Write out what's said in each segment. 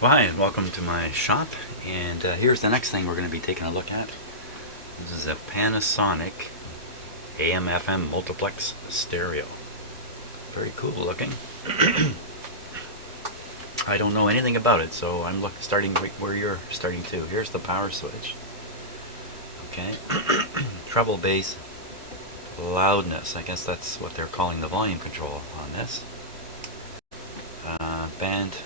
Well, hi, and welcome to my shop. And here's the next thing we're going to be taking a look at. This is a Panasonic AM FM multiplex stereo. Very cool looking. I don't know anything about it, so I'm starting where you're starting to. Here's the power switch. Okay. Treble bass loudness. I guess that's what they're calling the volume control on this. Band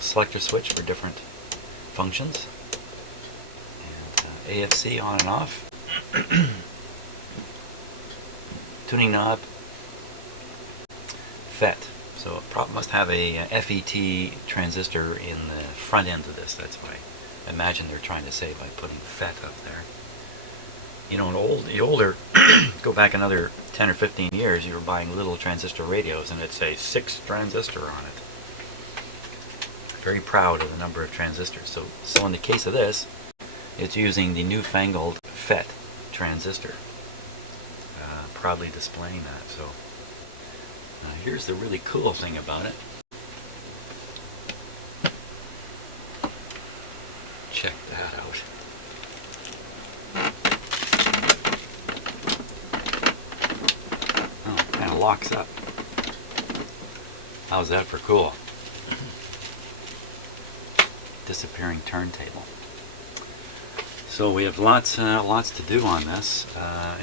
selector switch for different functions, and AFC on and off. Tuning knob, FET. So it must have a FET transistor in the front end of this. That's why I imagine they're trying to say by putting FET up there. You know, the older, go back another 10 or 15 years, you were buying little transistor radios and it'd say 6 transistor on it. Very proud of the number of transistors. So in the case of this, it's using the newfangled FET transistor. Proudly displaying that. So here's the really cool thing about it. Check that out. Oh, it kind of locks up. How's that for cool? Disappearing turntable. So we have lots to do on this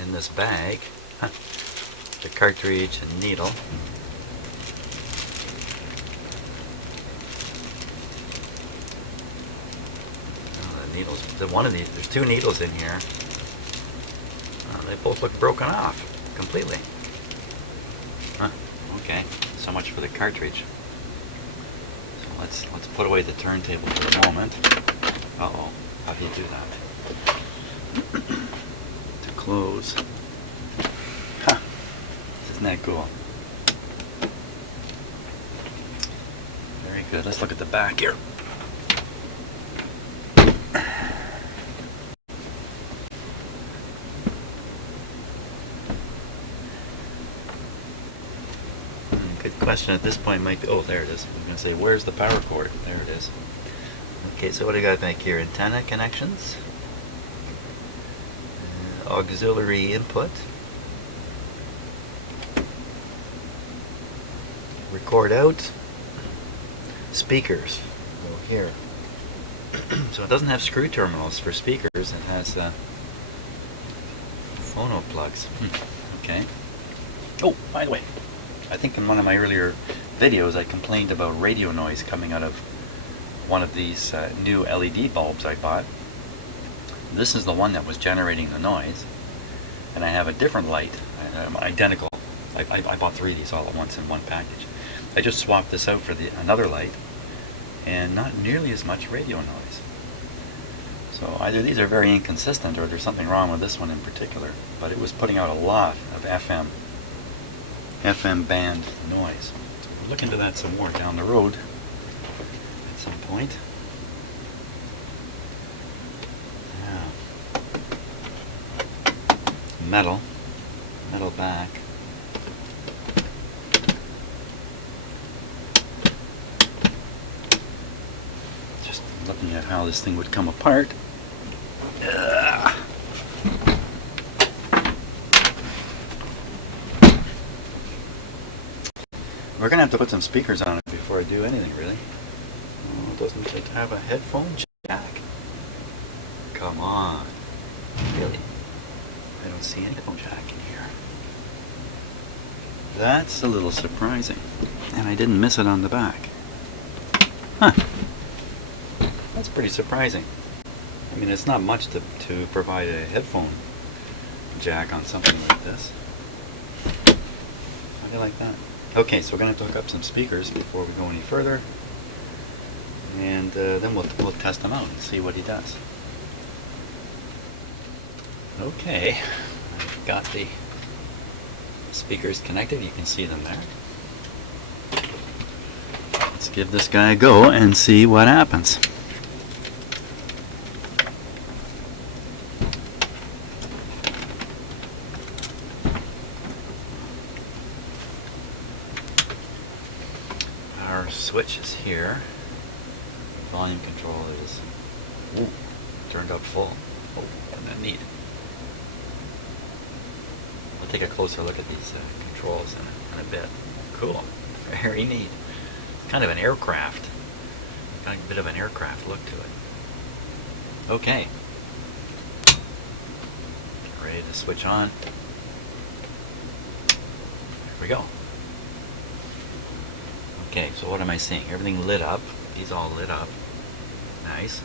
in this bag. The cartridge and needle. Oh, the needles. One of these. There's 2 needles in here. They both look broken off completely. Huh. Okay. So much for the cartridge. Let's put away the turntable for a moment. Uh-oh, how do you do that? To close. Huh. Isn't that cool? Very good. Let's look at the back here. Good question at this point might be, oh, there it is. I'm going to say, where's the power cord? There it is. Okay, so what do I got back here? Antenna connections. Auxiliary input. Record out. Speakers. Go here. So it doesn't have screw terminals for speakers. It has phono plugs. Okay. Oh, by the way, I think in one of my earlier videos I complained about radio noise coming out of one of these new LED bulbs I bought. This is the one that was generating the noise, and I have a different light, identical. I bought 3 of these all at once in one package. I just swapped this out for another light, and not nearly as much radio noise. So either these are very inconsistent or there's something wrong with this one in particular, but it was putting out a lot of FM band noise. So we'll look into that some more down the road at some point. Yeah. Metal back. Just looking at how this thing would come apart. We're going to have to put some speakers on it before I do anything, really. Oh, doesn't it have a headphone jack? Come on. Really? I don't see any headphone jack in here. That's a little surprising. And I didn't miss it on the back. Huh. That's pretty surprising. I mean, it's not much to provide a headphone jack on something like this. How do you like that? Okay, so we're going to have to hook up some speakers before we go any further, and then we'll test them out and see what he does. Okay, I've got the speakers connected. You can see them there. Let's give this guy a go and see what happens. Our switch is here. volume control is turned up full. Oh, isn't that neat? We'll take a closer look at these controls in a bit. Cool. Very neat. It's kind of an aircraft. Got a bit of an aircraft look to it. Okay. Get ready to switch on. There we go. Okay, so what am I seeing? Everything lit up. These all lit up. Nice.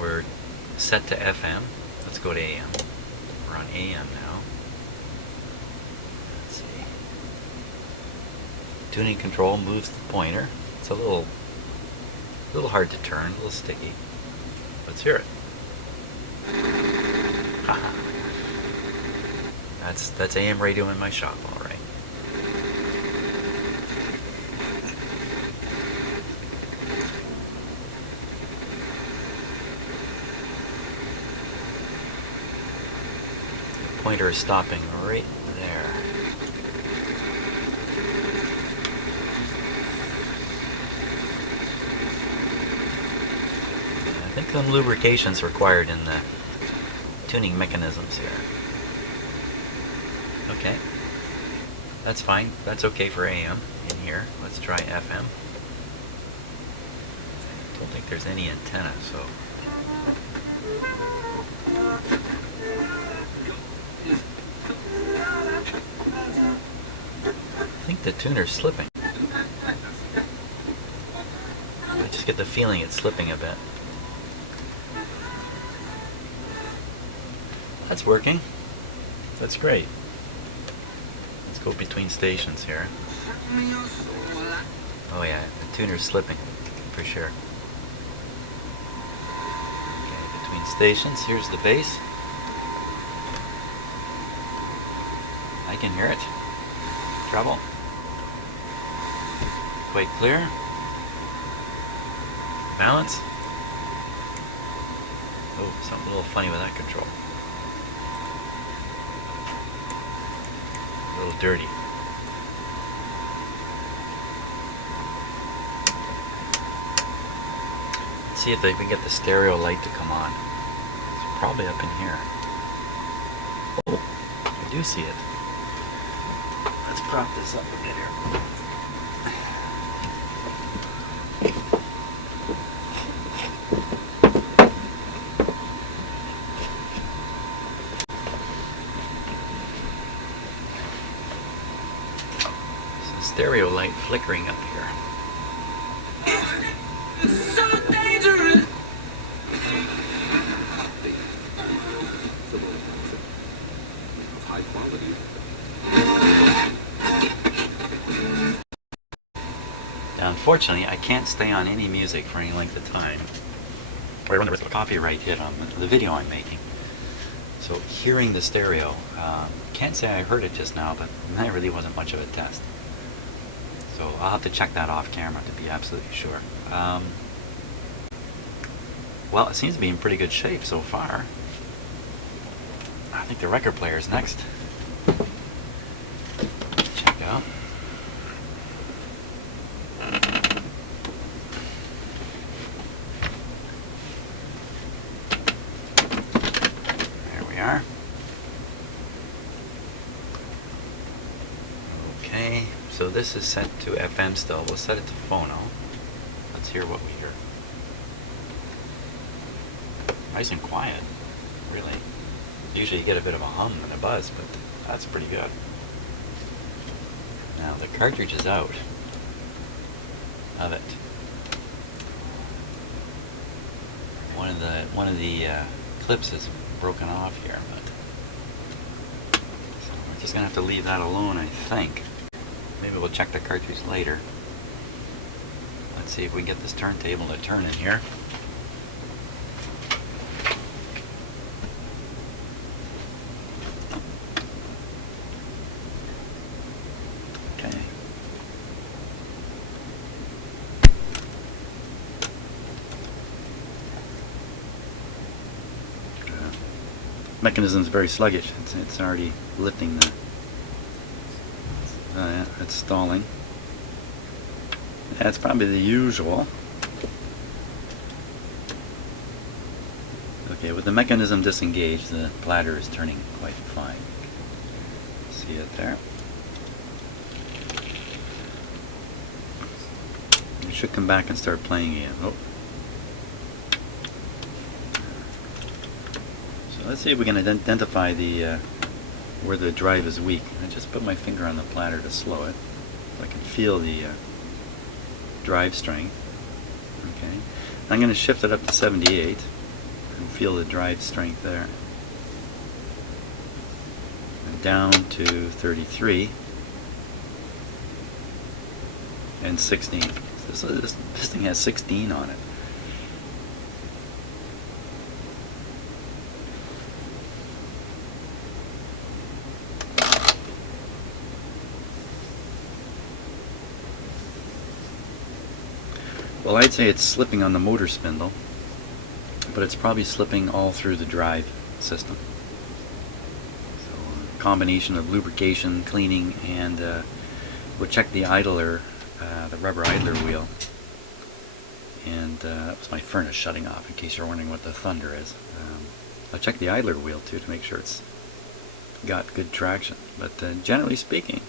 We're set to FM. Let's go to AM. We're on AM now. Let's see. Tuning control moves the pointer. It's a little hard to turn, a little sticky. Let's hear it. Haha. That's AM radio in my shop, all right. The pointer is stopping right there. I think some lubrication's required in the tuning mechanisms here. Okay, that's fine. That's okay for AM in here. Let's try FM. I don't think there's any antenna, so. I think the tuner's slipping. I just get the feeling it's slipping a bit. That's working. That's great. Let's go between stations here. Oh yeah, the tuner's slipping for sure. Okay, between stations, here's the bass. I can hear it. Treble. Quite clear. Balance. Oh, something a little funny with that control. A little dirty. Let's see if we can get the stereo light to come on. It's probably up in here. Oh, I do see it. Let's prop this up a bit here. Stereo light flickering up here. It's so dangerous. High quality. Now, unfortunately, I can't stay on any music for any length of time, or I run the risk of a copyright hit on the video I'm making. So, hearing the stereo, can't say I heard it just now, but that really wasn't much of a test. So I'll have to check that off camera to be absolutely sure. Well, it seems to be in pretty good shape so far. I think the record player's next. Check out. There we are. Okay. So this is set to FM still. We'll set it to phono. Let's hear what we hear. Nice and quiet, really. Usually you get a bit of a hum and a buzz, but that's pretty good. Now the cartridge is out of it. One of the clips is broken off here, but so we're just gonna have to leave that alone, I think. Maybe we'll check the cartridge later. Let's see if we can get this turntable to turn in here. Okay. Mechanism's very sluggish. It's already lifting the. Yeah, it's stalling. That's probably the usual. Okay, with the mechanism disengaged, the bladder is turning quite fine. See it there? It should come back and start playing again. Oh. So let's see if we can identify the where the drive is weak. I just put my finger on the bladder to slow it. So I can feel the drive strength. Okay. I'm going to shift it up to 78 and feel the drive strength there. And down to 33 and 16. So this thing has 16 on it. Well, I'd say it's slipping on the motor spindle, but it's probably slipping all through the drive system. So a combination of lubrication, cleaning, and we'll check the idler, the rubber idler wheel. And that was my furnace shutting off, in case you're wondering what the thunder is. I'll check the idler wheel too to make sure it's got good traction. But generally speaking,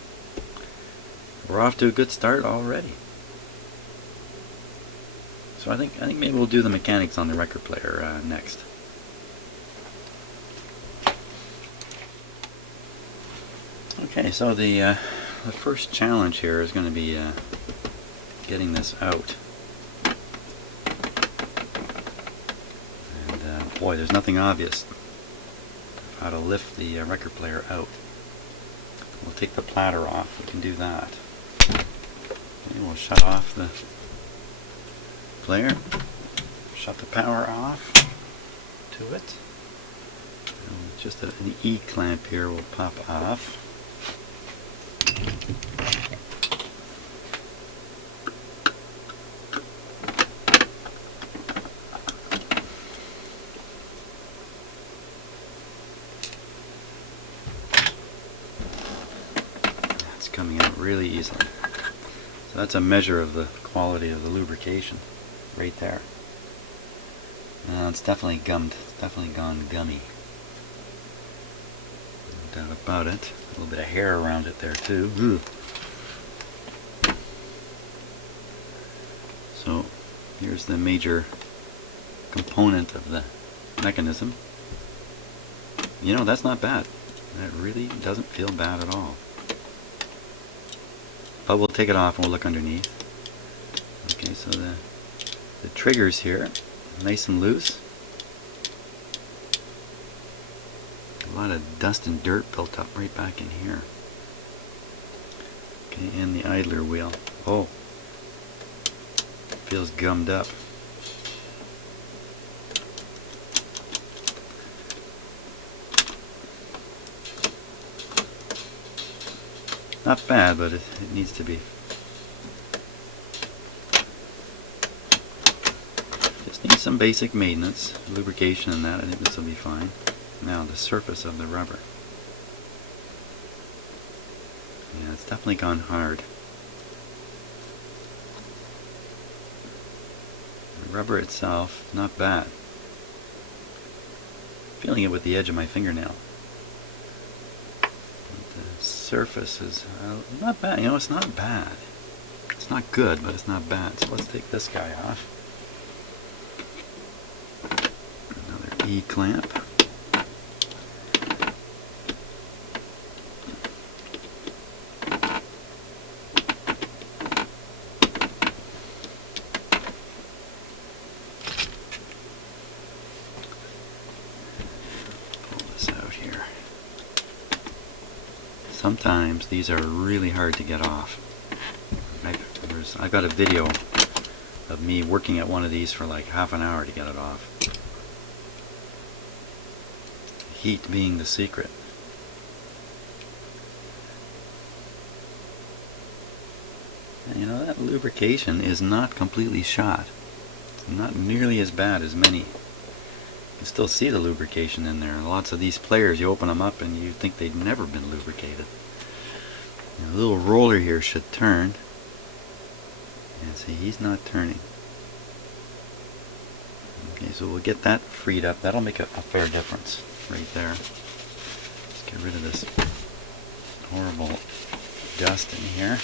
we're off to a good start already. So I think maybe we'll do the mechanics on the record player next. Okay, so the first challenge here is going to be getting this out. And boy, there's nothing obvious how to lift the record player out. We'll take the platter off. We can do that. Okay, we'll shut off the player, shut the power off to it. And just an E clamp here will pop off. That's coming out really easily. So that's a measure of the quality of the lubrication. Right there. It's definitely gummed. It's definitely gone gummy. No doubt about it. A little bit of hair around it there too. Ugh. So here's the major component of the mechanism. You know, that's not bad. That really doesn't feel bad at all. But we'll take it off and we'll look underneath. Okay, so the triggers here, nice and loose. A lot of dust and dirt built up right back in here. Okay, and the idler wheel. Oh, feels gummed up. Not bad, but it needs to be. Just need some basic maintenance, lubrication and that. I think this will be fine. Now the surface of the rubber. Yeah, it's definitely gone hard. The rubber itself, not bad. Feeling it with the edge of my fingernail. But the surface is not bad. You know, it's not bad. It's not good, but it's not bad. So let's take this guy off. Another E clamp. Pull this out here. Sometimes these are really hard to get off. I've got a video of me working at one of these for like half an hour to get it off. Heat being the secret. And you know, that lubrication is not completely shot. It's not nearly as bad as many. You can still see the lubrication in there. Lots of these players, you open them up and you think they'd never been lubricated. And the little roller here should turn. And see, he's not turning. Okay, so we'll get that freed up. That'll make a fair difference right there. Let's get rid of this horrible dust in here.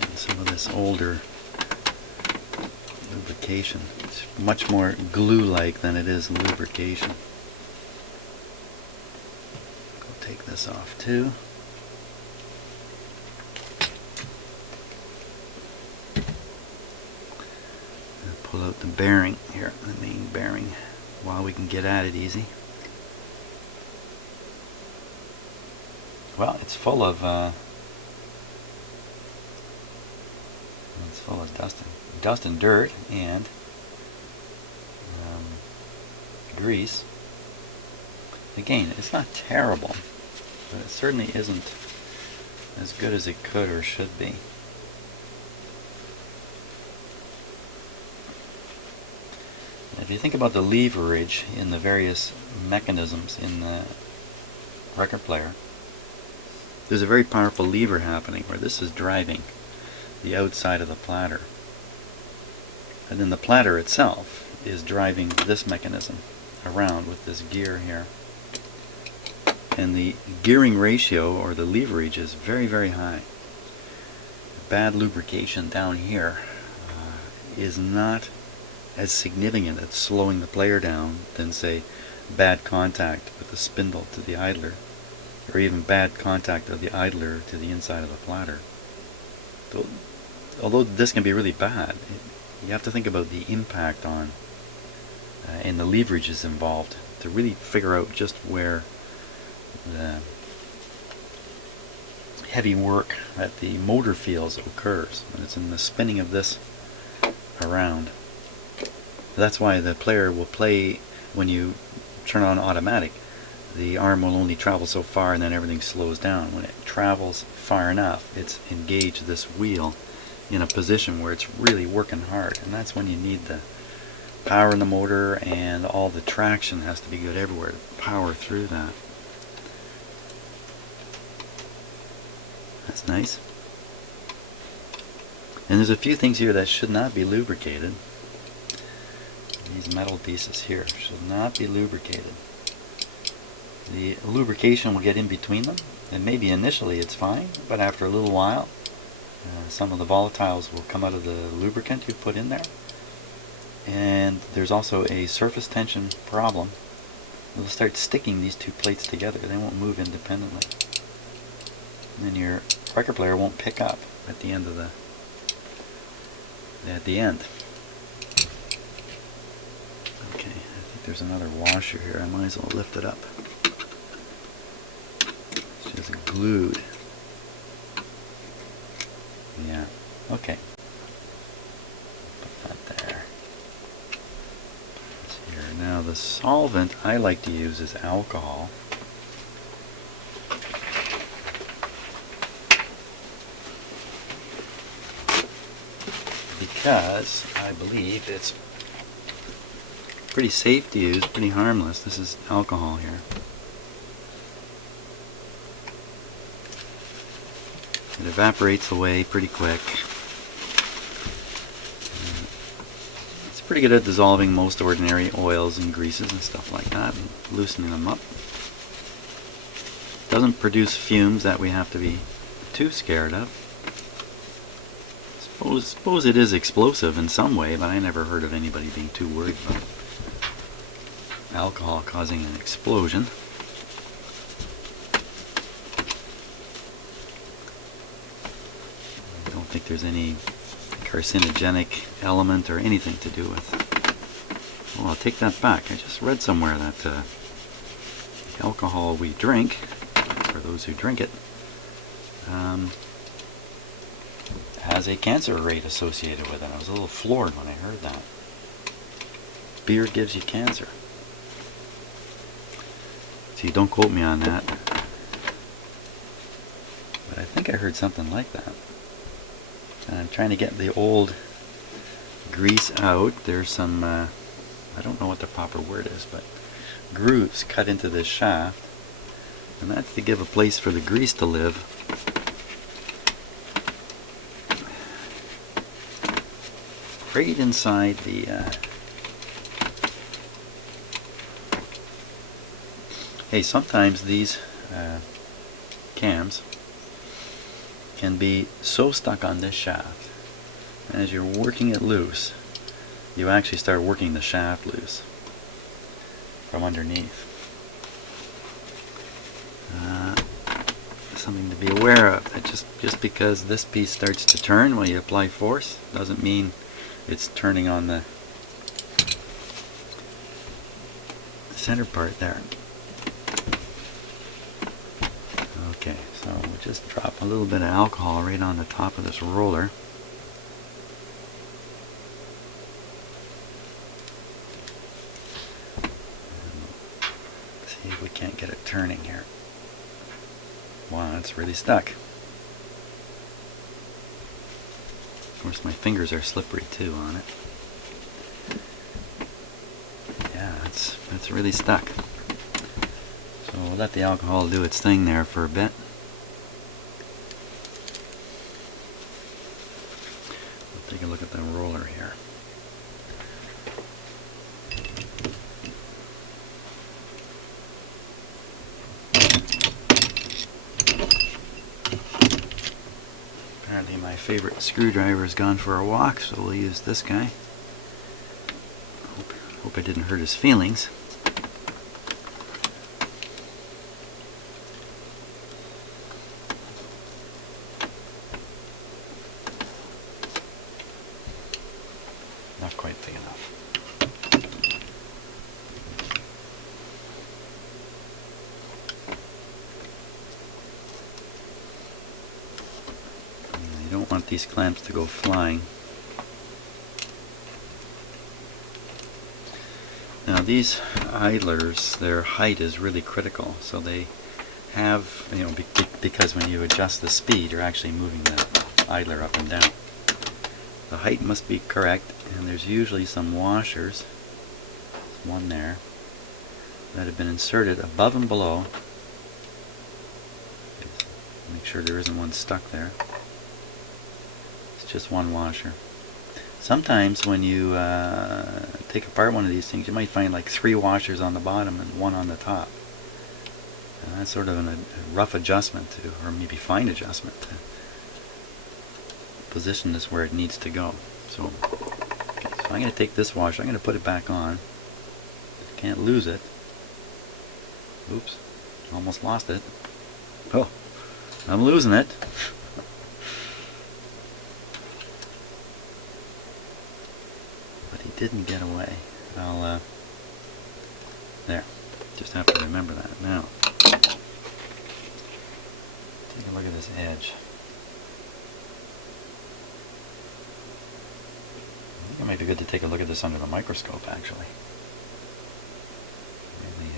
And some of this older lubrication. It's much more glue-like than it is lubrication. I'll take this off too. And pull out the bearing here, the main bearing, while we can get at it easy. Well, it's full of dust and dirt and grease. Again, it's not terrible, but it certainly isn't as good as it could or should be. If you think about the leverage in the various mechanisms in the record player, there's a very powerful lever happening where this is driving the outside of the platter. And then the platter itself is driving this mechanism around with this gear here. And the gearing ratio, or the leverage, is very, very high. Bad lubrication down here is not as significant at slowing the player down than, say, bad contact with the spindle to the idler, or even bad contact of the idler to the inside of the platter. Although this can be really bad, you have to think about the impact on and the leverages involved to really figure out just where the heavy work that the motor feels occurs, and it's in the spinning of this around. That's why the player will play, when you turn on automatic, the arm will only travel so far and then everything slows down. When it travels far enough, it's engaged this wheel in a position where it's really working hard, and that's when you need the power in the motor, and all the traction has to be good everywhere to power through that. That's nice. And there's a few things here that should not be lubricated. These metal pieces here should not be lubricated. The lubrication will get in between them, and maybe initially it's fine, but after a little while some of the volatiles will come out of the lubricant you put in there. And there's also a surface tension problem. It'll start sticking these two plates together. They won't move independently. And then your record player won't pick up at the end of the Okay, I think there's another washer here. I might as well lift it up. It's just glued. Yeah, okay. Put that there. Here. Now the solvent I like to use is alcohol. Because I believe it's pretty safe to use, pretty harmless. This is alcohol here. It evaporates away pretty quick. It's pretty good at dissolving most ordinary oils and greases and stuff like that, and loosening them up. Doesn't produce fumes that we have to be too scared of. Suppose it is explosive in some way, but I never heard of anybody being too worried about alcohol causing an explosion. I don't think there's any carcinogenic element or anything to do with. Well, I'll take that back. I just read somewhere that the alcohol we drink, for those who drink it, has a cancer rate associated with it. I was a little floored when I heard that. Beer gives you cancer. See, don't quote me on that. But I think I heard something like that. And I'm trying to get the old grease out. There's some, I don't know what the proper word is, but grooves cut into this shaft. And that's to give a place for the grease to live. right inside the hey, sometimes these cams can be so stuck on this shaft, and as you're working it loose, you actually start working the shaft loose from underneath. Something to be aware of. That just because this piece starts to turn when you apply force doesn't mean it's turning on the center part there. Okay, so we'll just drop a little bit of alcohol right on the top of this roller. See if we can't get it turning here. Wow, it's really stuck. Of course, my fingers are slippery too on it. Yeah, it's really stuck. So we'll let the alcohol do its thing there for a bit. We'll take a look at the roller here. Apparently my favorite screwdriver has gone for a walk, so we'll use this guy. Hope I didn't hurt his feelings. Not quite big enough. You don't want these clamps to go flying. Now these idlers, their height is really critical, so they have, you know, because when you adjust the speed, you're actually moving the idler up and down. The height must be correct, and there's usually some washers, there's one there, that have been inserted above and below. Make sure there isn't one stuck there. It's just one washer. Sometimes when you take apart one of these things, you might find like 3 washers on the bottom and 1 on the top. And that's sort of a rough adjustment to, or maybe fine adjustment to position this where it needs to go. So, okay, so I'm going to take this washer, I'm going to put it back on. Can't lose it. Oops, almost lost it. Oh, I'm losing it. But he didn't get away. I'll, there. Just have to remember that. Now, take a look at this edge. I think it might be good to take a look at this under the microscope, actually. Really,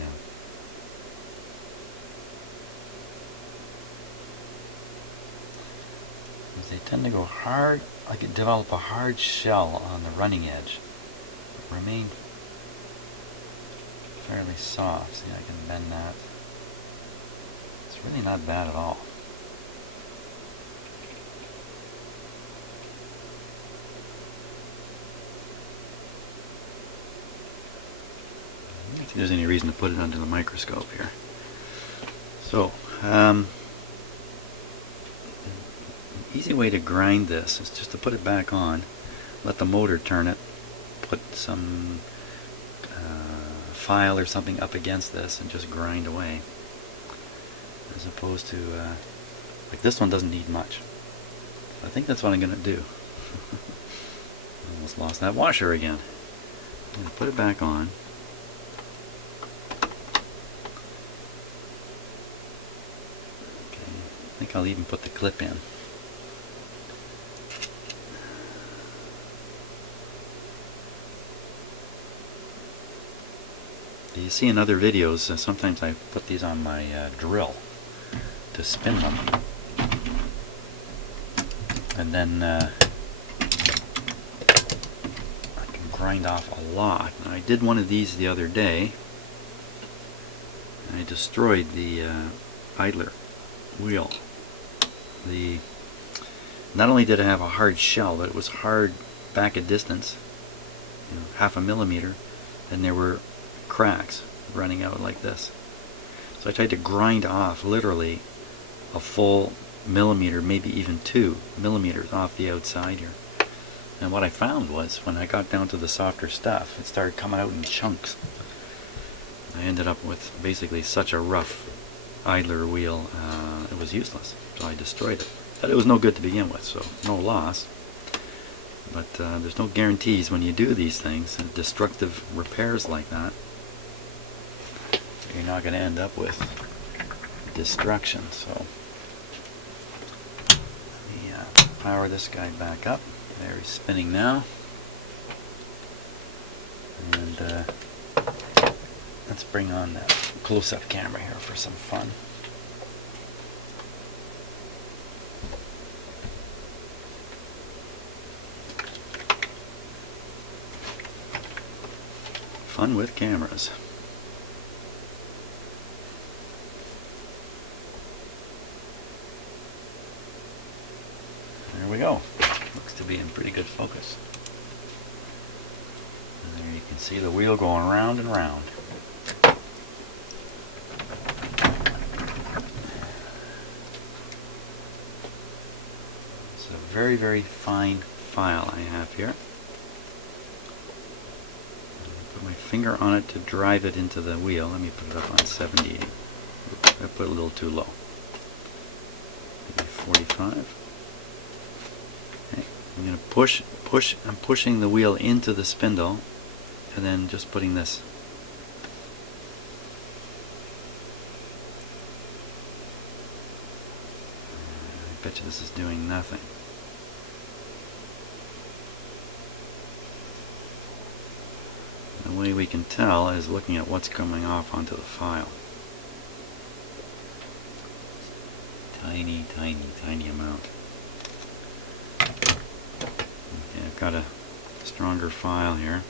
because they tend to go hard, like it develop a hard shell on the running edge, but remain fairly soft. See, I can bend that. It's really not bad at all. I don't think there's any reason to put it under the microscope here. So, an easy way to grind this is just to put it back on, let the motor turn it, put some file or something up against this and just grind away, as opposed to like this one doesn't need much. I think that's what I'm going to do. Almost lost that washer again. I'm going to put it back on. Okay, I think I'll even put the clip in. You see in other videos, sometimes I put these on my drill to spin them, and then I can grind off a lot. Now, I did one of these the other day, and I destroyed the idler wheel. Not only did it have a hard shell, but it was hard back a distance, you know, half a millimeter, and there were cracks running out like this. So I tried to grind off literally a full millimeter, maybe even 2 millimeters off the outside here. And what I found was when I got down to the softer stuff, it started coming out in chunks. I ended up with basically such a rough idler wheel, it was useless. So I destroyed it. But it was no good to begin with, so no loss. But there's no guarantees when you do these things, destructive repairs like that. You're not going to end up with destruction. So let me power this guy back up. There, he's spinning now. And let's bring on that close-up camera here for some fun. Fun with cameras. There we go. Looks to be in pretty good focus. And there you can see the wheel going round and round. It's a very, very fine file I have here. Put my finger on it to drive it into the wheel. Let me put it up on 70. I put it a little too low. Maybe 45. Okay. I'm going to push. I'm pushing the wheel into the spindle, and then just putting this. I bet you this is doing nothing. The way we can tell is looking at what's coming off onto the file. Tiny, tiny, tiny amount. Okay, I've got a stronger file here.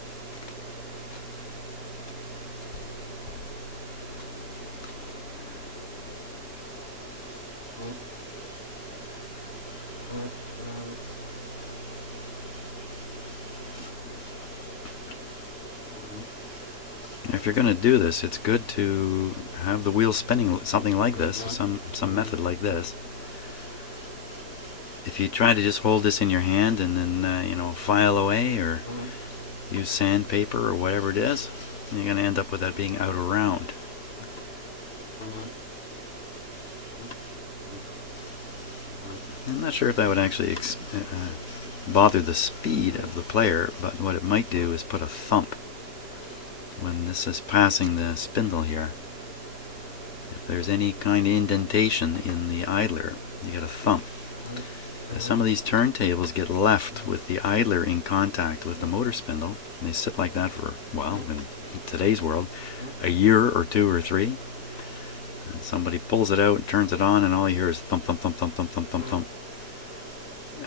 If you're going to do this, it's good to have the wheel spinning something like this, some method like this. If you try to just hold this in your hand and then you know, file away or use sandpaper or whatever it is, you're going to end up with that being out of round. I'm not sure if that would actually bother the speed of the player, but what it might do is put a thump when this is passing the spindle here. If there's any kind of indentation in the idler, you get a thump. Some of these turntables get left with the idler in contact with the motor spindle, and they sit like that for, well, in today's world, a year or 2 or 3. And somebody pulls it out and turns it on, and all you hear is thump, thump, thump, thump, thump, thump, thump, thump.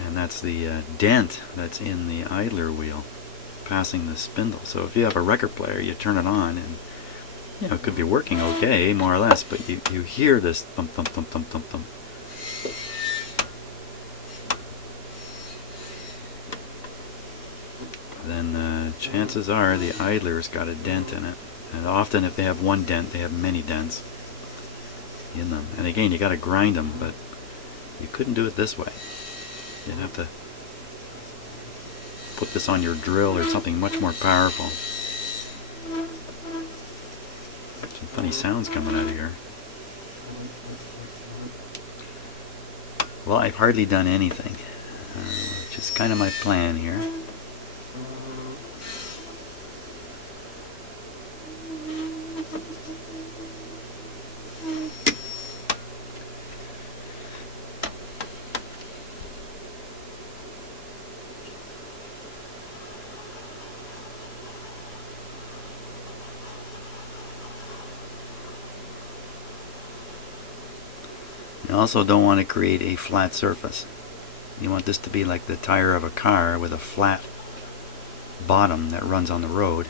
And that's the dent that's in the idler wheel passing the spindle. So if you have a record player, you turn it on, and you know, it could be working okay, more or less, but you hear this thump, thump, thump, thump, thump, thump. Then chances are the idler's got a dent in it. And often if they have one dent, they have many dents in them. And again, you got to grind them, but you couldn't do it this way. You'd have to put this on your drill or something much more powerful. Some funny sounds coming out of here. Well, I've hardly done anything, which is kind of my plan here. You also don't want to create a flat surface. You want this to be like the tire of a car with a flat bottom that runs on the road.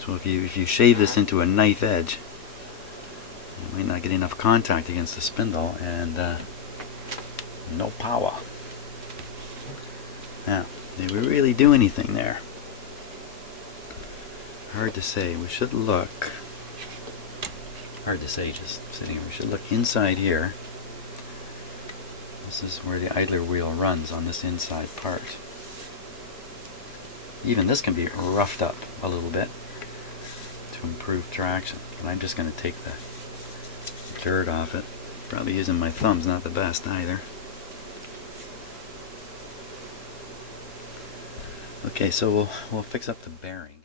So if you shave this into a knife edge, might not get enough contact against the spindle, and no power. Now, did we really do anything there? Hard to say. We should look. Hard to say just sitting here. We should look inside here. This is where the idler wheel runs, on this inside part. Even this can be roughed up a little bit to improve traction. But I'm just going to take the dirt off it. Probably using my thumbs, not the best either. Okay, so we'll fix up the bearing.